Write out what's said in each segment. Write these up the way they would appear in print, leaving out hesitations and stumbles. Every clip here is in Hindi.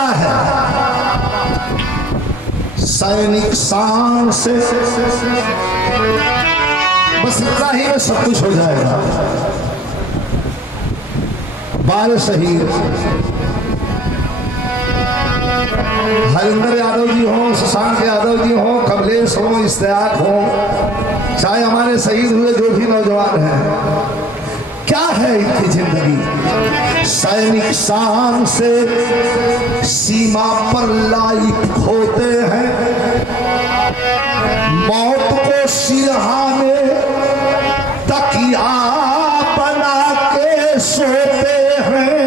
क्या है? सैनिक शान से, बस इतना ही में सब कुछ हो जाएगा। बाल शहीद हरिंदर यादव जी हो, शशांक यादव जी हो, कमलेश हो, इश्तियाक हो, चाहे हमारे शहीद हुए जो भी नौजवान हैं, क्या है इनकी जिंदगी? सैनिक शान से सीमा पर लाइट होते हैं, मौत को सिरहाने तकिया बना के सोते हैं।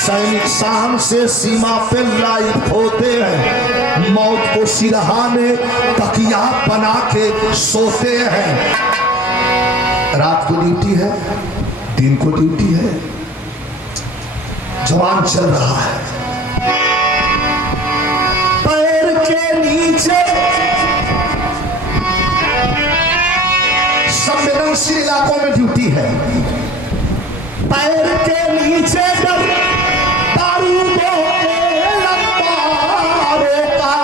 सैनिक शान से सीमा पे लाइट होते हैं, मौत को सिरहाने तकिया बना के सोते हैं। रात को ड्यूटी है, दिन को ड्यूटी है, जवान चल रहा है। पैर के नीचे संवेदनशील इलाकों में ड्यूटी है। पैर के नीचे जब बारूदों के लंबारों का,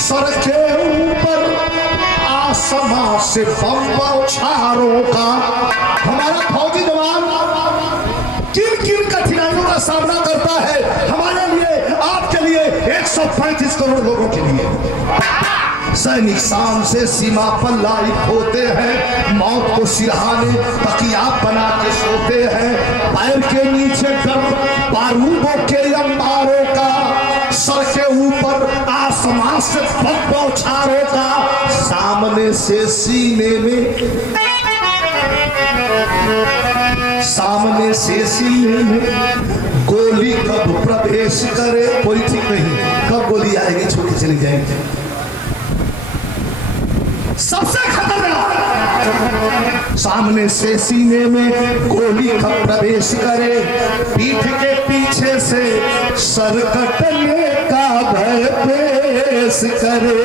सर के ऊपर आसमां से बम बौछारों का, हमारा फौजी जवान किन किन कठिनाइयों का सामना करता है हमारे लिए, आपके लिए, 135 करोड़ लोगों के लिए। सैनिक शान से सीमा पर लाइट होते हैं, मौत को सिरहाने तकिया बना के सोते हैं। पैर के नीचे गर्म बारूदों के अंबारों का, सर के ऊपर आसमां से बम बौछारों का, सामने से सीने में, सामने से सीने में गोली कब प्रवेश करे कोई ठीक नहीं, कब गोली आएगी छू के चली जाएगी। सबसे खतरनाक, सामने से सीने में गोली कब प्रवेश करे, पीठ के पीछे से सर कटने का भय पेश करे।